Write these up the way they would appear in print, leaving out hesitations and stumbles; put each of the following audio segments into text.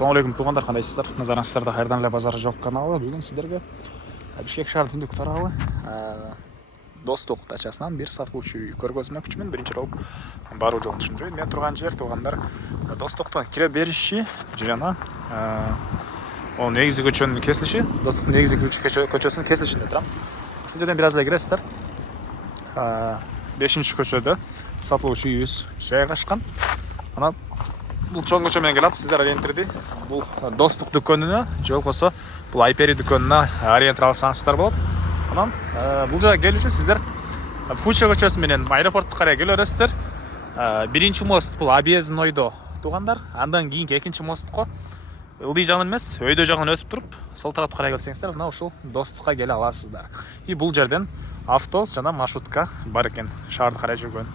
Ассалаумалейкум туғандар, қандайсыздар? Назарыңыздарда қайырдан эле базар жоқ каналы. Бүгін сіздерге Бишкек шаар түндүк тарабы Достук дачасынан бир сатылуучу үй көргөзмөкчүмүн. Биринчи болуп баруу жолун түшүндүрөйүн. Мен турган жер туғандар Достуктан кире бериши жана ол негизи көчөнүн кесилиши, Достуктун негизи көчөсүнүн кесилишинде турам. Ушул жерден бир аз эле киресиздер. 5-көчөдө сатылуучу үйүбүз жайгашкан. Анан бул чоң көчө менен келип сиздер ориентирди. Бул Достук дүкөнүнө же болбосо бул Айпери дүкөнүнө ориентир алсаңыздар болот. Анан бул жака келүү үчүн сиздер Фуча көчөсү менен аэропортту карай келе бересиздер. Биринчи мост бул объезднойдо тугандар. Андан кийинки экинчи мостко ылдый жагын эмес, өйдө жагын өтүп туруп, сол тарапты карай келсеңиздер, мына ушул Достукка келе аласыздар. И бул жерден автобус жана маршрутка бар экен, шаарды карай жүргөн.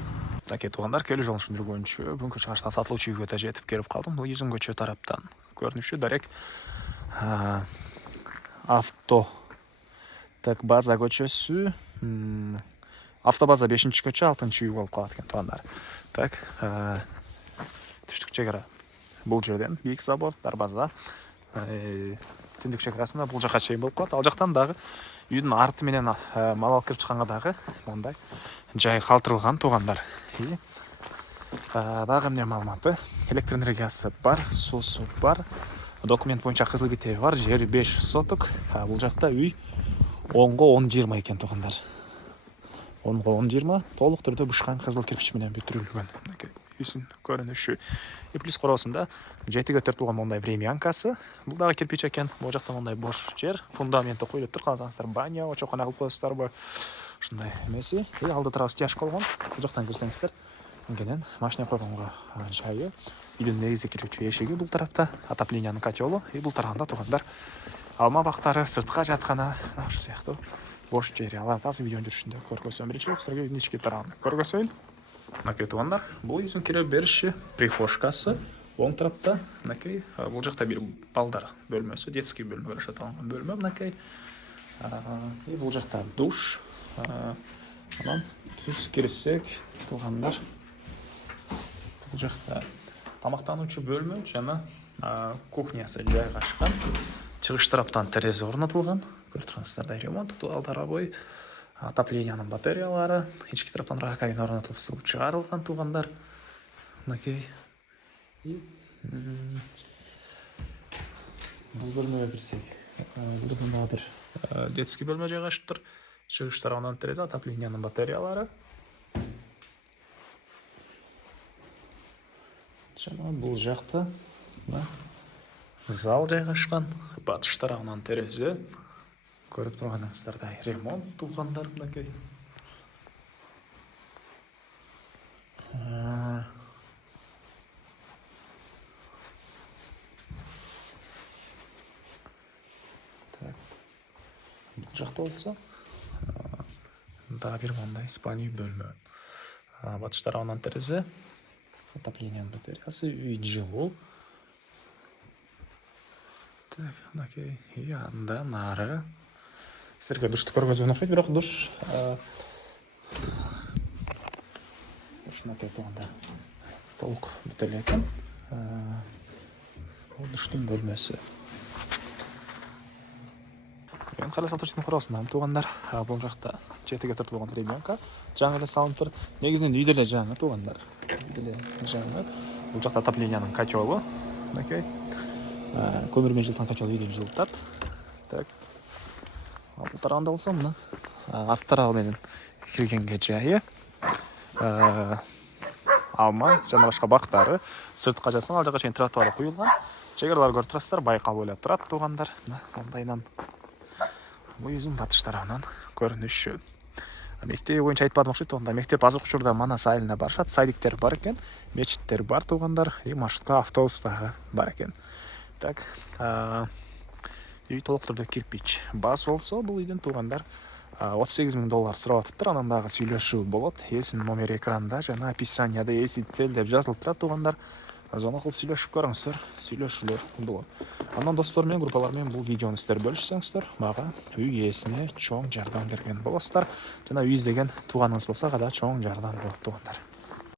Таке тугандар, келүү жолун түшүндүргөнчү, бүгүнкү чыгыштан сатылуучу үйгө да жетип келип калдым. Бул Изим көчө тараптан көрүнүшү дарек авто база көчөсү, автобаза 5-көчө 6-үй болуп калат экен тугандар. Так, түштүк чегара. Бул жерден бийик забор, дарбаза, түндүк чегарасында бул жака чейин болуп калат. Ал жактан дагы үйдүн арты менен мал алып кирип чыкканга дагы мондай жай калтырылган тугандар. Дагы эмне маалыматы? Электр энергиясы бар, суусу бар, документ боюнча кызыл китеби бар, жери 5 соток. Бул жакта үй 10-го 10-20 экен тугандар. 10-го 10-20 толук түрдө бышкан кызыл кирпич менен бүтүрүлгөн. Үйсүн көрүнүшү. Плюс короосунда 7-ге тартылган мондай времянкасы. Бул дагы кирпич экен. Бул жакта мондай бош жер, фундаменти коюлуп тур. Калсаңыздар баня, очокона кылып коесуздарбы? Ушундай эмеси. Алды тарабы стяжка болгон. Бул жактан кирсеңиздер, кенен машина койгонго жайы. Үйдүн негизи кирүүчү эшиги бул тарапта, отоплениянын котелу. Бул тарабында тугандар алма бактары, сыртка жатканы, ушул сыяктуу бош жери. Аларды азыр видеонун жүрүшүндө көргөзөм. Биринчи болуп силерге үйдүн ички тарабын көргөзөйүн. Мынакей тугандар, бул үйдүн кире бериши, прихожкасы оң тарапта. Мынакей бул жакта бир балдар бөлмөсү, детский бөлмө деп аталган бөлмө мынакей. Бул жакта душ. Анан түз кирсек тугандар, бул жакта тамактануучу бөлмө жана кухнясы жайгашкан. Чыгыш тараптан терезе орнотулган. Көрүп тургансыздар, ремонт тарабы, отоплениянын батареялары, ички тараптан раковина орнотулуп суу чыгарылган тугандар. Мынакей. Бул бөлмөгө кирсек, бул мында бир детский бөлмө жайгашыптыр. Чыгыш тарабынан терезе, отоплениянын батареялары. Жана бул жакта зал жайгашкан. Батыш тарабынан терезе. Көрүп турганыңыздардай ремонт тугандар мынакей. Бул жакта болсо дагы бир мондай спальный бөлмө. Батыш тарабынан терезе, отоплениянын батареясы, үй жылуу. Так, мынакей, андан нары силерге душту көргөзгөн окшойт, бирок душ ушунакей тугандар толук бүтө эле экен. Бул душтун бөлмөсү. Мен кара сатуучунун короосунан тугандар, бул жакта 7-ге тартылган времянка жаңы эле салынып тур. Негизинен үйдө эле жаңы тугандар. Бул жакта отоплениянын котелу. Мынакей. Көмүр менен жылыткан котел үйдү жылытат. Так. Бул тарабында болсо мына арт тарабы менен киргенге жайы. Алма жана башка бактары сыртка жаткан, ал жака чейин тротуар куюлган. Чегарлар көрүп турасыздар, байкал бойлоп турат тугандар. Мондайдан бул өзүн батыш тарабынан көрүнүшү. Мектеп боюнча айтпадым окшойт тугандар. Мектеп азыркы учурда Манас айылына барышат, садиктер бар экен, мечиттер бар тугандар, маршрутка автобус дагы бар экен. Так, үй толук түрдө кирпич. Баз болсо бул үйдүн тугандар $38,000 сурап атыптыр. Анан дагы сүйлөшүү болот. Эсинин номери экранда жана описанияда эсител деп жазылып турат тугандар. Звонок кылып сүйлөшүп көрүңүздөр, сүйлөшүүлөр болот. Анан достор менен, группалар менен бул видеону сиздер бөлүшсөңүздөр, мага үй ээсине чоң жардам берген болосуздар. Жана үй издеген тууганыңыз болсо ага да чоң жардам болот тугандар.